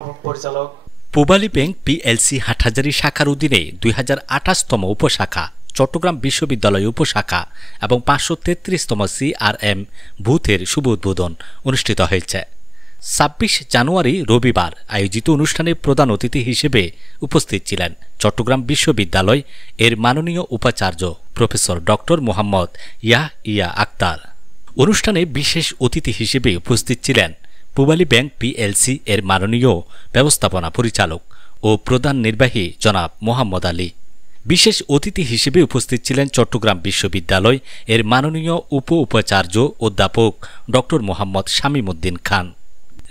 পরিচালক Pubali bank PLC Hathazari শাখার অধীনে ২০২৮তম উপশাখা, চট্টগ্রাম বিশ্ববিদ্যালয় উপশাখা এবং ৫৩৩তম CRM বুথের শুভ উদ্বোধন অনুষ্ঠিত হয়েছে। ২৬ জানুয়ারি রবিবার আয়োজিত অনুষ্ঠানে প্রধান অতিথি হিসেবে উপস্থিত ছিলেন চট্টগ্রাম বিশ্ববিদ্যালয় এর মাননীয় উপাচার্য প্রফেসর ডক্টর মোহাম্মদ ইয়াহিয়া আক্তার। অনুষ্ঠানে বিশেষ অতিথি হিসেবে উপস্থিত ছিলেন পূবালী ব্যাংক পিএলসি এর মাননীয় ব্যবস্থাপনা পরিচালক ও প্রধান নির্বাহী জনাব মোহাম্মদ আলী। বিশেষ অতিথি হিসেবে উপস্থিত ছিলেন চট্টগ্রাম বিশ্ববিদ্যালয় এর মাননীয় উপাচার্য অধ্যাপক ডক্টর মোহাম্মদ শামীমউদ্দিন খান,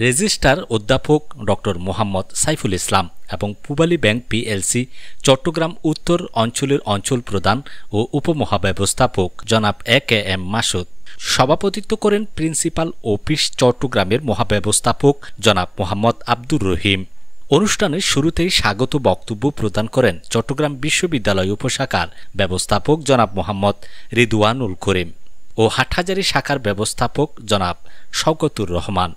রেজিস্ট্রার অধ্যাপক ডক্টর মোহাম্মদ সাইফুল ইসলাম এবং পূবালী ব্যাংক পিএলসি চট্টগ্রাম উত্তর অঞ্চলের অঞ্চল প্রধান ও উপমহাব্যবস্থাপক জনাব AKM মাসুদ। সভাপতিত্ব করেন প্রিন্সিপাল অফিস চট্টগ্রামের মহাব্যবস্থাপক জনাব মোহাম্মদ আব্দুর রহিম। অনুষ্ঠানের শুরুতেই স্বাগত বক্তব্য প্রদান করেন চট্টগ্রাম বিশ্ববিদ্যালয় উপশাখার ব্যবস্থাপক জনাব মোহাম্মদ রিদওয়ানুল করিম ও হাটহাজারী শাখার ব্যবস্থাপক জনাব শওকতুর রহমান।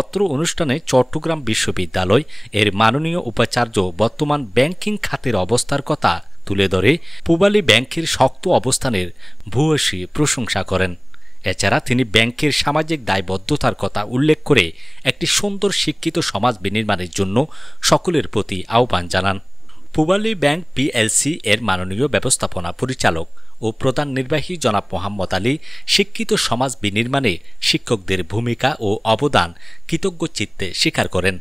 অত্র অনুষ্ঠানে চট্টগ্রাম বিশ্ববিদ্যালয় এর মাননীয় উপাচার্য বর্তমান ব্যাংকিং খাতের অবস্থার কথা তুলে ধরে পূবালী ব্যাংকের শক্ত অবস্থানের ভূয়সী প্রশংসা করেন। এছাড়া তিনি ব্যাংকের সামাজিক দায়বদ্ধতার কথা উল্লেখ করে একটি সুন্দর শিক্ষিত সমাজ বিনির্মাণের জন্য সকলের প্রতি আহ্বান জানান। পূবালী ব্যাংক পিএলসি এর মাননীয় ব্যবস্থাপনা পরিচালক ও প্রধান নির্বাহী জনাব মোহাম্মদ আলী শিক্ষিত সমাজ বিনির্মাণে শিক্ষকদের ভূমিকা ও অবদান কৃতজ্ঞ চিত্তে স্বীকার করেন।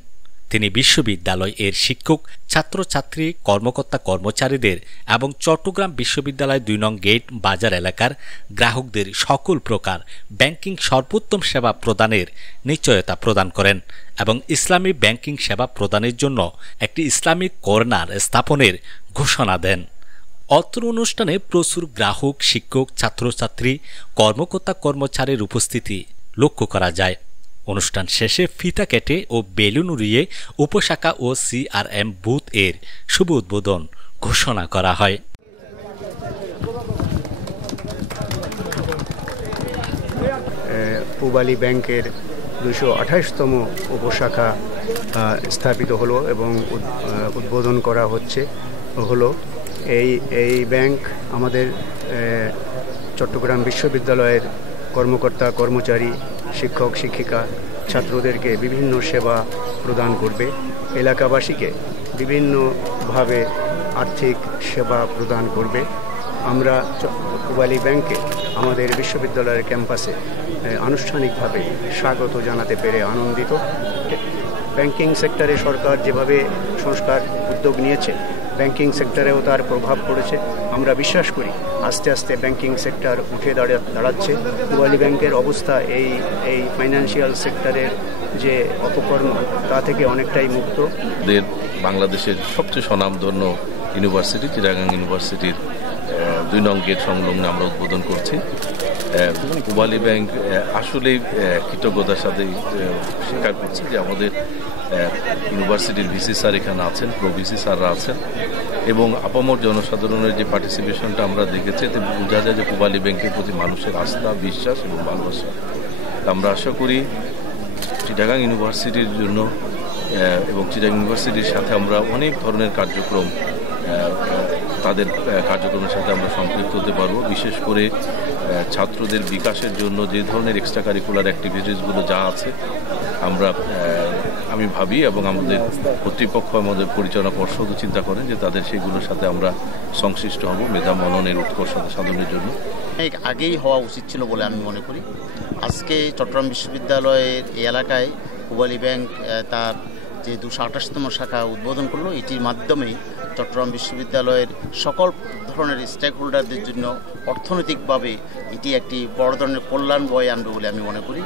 তিনি বিশ্ববিদ্যালয় এর শিক্ষক, ছাত্রছাত্রী, কর্মকর্তা কর্মচারীদের এবং চট্টগ্রাম বিশ্ববিদ্যালয় ২ নং গেট বাজার এলাকার গ্রাহকদের সকল প্রকার ব্যাংকিং সর্বোত্তম সেবা প্রদানের নিশ্চয়তা প্রদান করেন এবং ইসলামী ব্যাংকিং সেবা প্রদানের জন্য একটি ইসলামিক কর্নার স্থাপনের ঘোষণা দেন। অত্র অনুষ্ঠানে প্রচুর গ্রাহক, শিক্ষক, ছাত্রছাত্রী, কর্মকর্তা কর্মচারীর উপস্থিতি লক্ষ্য করা যায়। অনুষ্ঠান শেষে ফিতা কেটে ও বেলুন উড়িয়ে উপশাখা ও CRM বুথ এর শুভ উদ্বোধন ঘোষণা করা হয়। পূবালী ব্যাংকের ২২৮তম উপশাখা স্থাপিত হলো এবং উদ্বোধন করা হলো। এই ব্যাংক আমাদের চট্টগ্রাম বিশ্ববিদ্যালয়ের কর্মকর্তা কর্মচারী, শিক্ষক শিক্ষিকা, ছাত্রদেরকে বিভিন্ন সেবা প্রদান করবে, এলাকাবাসীকে বিভিন্নভাবে আর্থিক সেবা প্রদান করবে। আমরা পূবালী ব্যাংকে আমাদের বিশ্ববিদ্যালয়ের ক্যাম্পাসে আনুষ্ঠানিকভাবে স্বাগত জানাতে পেরে আনন্দিত। ব্যাংকিং সেক্টরে সরকার যেভাবে সংস্কার উদ্যোগ নিয়েছে, ব্যাংকিং সেক্টরেও তার প্রভাব পড়েছে। আমরা বিশ্বাস করি আস্তে আস্তে ব্যাংকিং সেক্টর উঠে দাঁড়াচ্ছে। পূবালী ব্যাংকের অবস্থা এই ফাইন্যান্সিয়াল সেক্টরের যে অপকর্ম তা থেকে অনেকটাই মুক্ত। বাংলাদেশের সবচেয়ে স্বনামধন্য ইউনিভার্সিটি চিটাগাং ইউনিভার্সিটির ২ নং গেট সংলগ্নে আমরা উদ্বোধন করছি। পূবালী ব্যাংক আসলেই কৃতজ্ঞতার সাথে স্বীকার করছে যে আমাদের ইউনিভার্সিটির ভিসি স্যার এখানে আছেন, প্রো-ভিসি স্যাররা আছেন এবং আপামর জনসাধারণের যে পার্টিসিপেশনটা আমরা দেখেছি এতে বোঝা যায় যে পূবালী ব্যাংকের প্রতি মানুষের আস্থা, বিশ্বাস এবং ভালোবাসা। আমরা আশা করি চিটাগাং ইউনিভার্সিটির জন্য এবং চিটাগাং ইউনিভার্সিটির সাথে আমরা অনেক ধরনের কার্যক্রম তাদের কার্যক্রমের সাথে আমরা সম্পৃক্ত হতে পারবো। বিশেষ করে ছাত্রদের বিকাশের জন্য যে ধরনের এক্সট্রা কারিকুলার অ্যাক্টিভিটিসগুলো যা আছে আমি ভাবি এবং আমাদের কর্তৃপক্ষ, আমাদের পরিচালনা পর্ষদও চিন্তা করেন যে তাদের সেগুলোর সাথে আমরা সংশ্লিষ্ট হব মেধা মননের উৎকর্ষ সাধনের জন্য। আগেই হওয়া উচিত ছিল বলে আমি মনে করি। আজকে চট্টগ্রাম বিশ্ববিদ্যালয়ের এই এলাকায় পূবালী ব্যাংক তার যে ২২৮তম শাখা উদ্বোধন করলো, এটির মাধ্যমেই চট্টগ্রাম বিশ্ববিদ্যালয়ের সকল ধরনের স্টেক হোল্ডারদের জন্য অর্থনৈতিকভাবে এটি একটি বড় ধরনের কল্যাণ বয়ে আনবে বলে আমি মনে করি।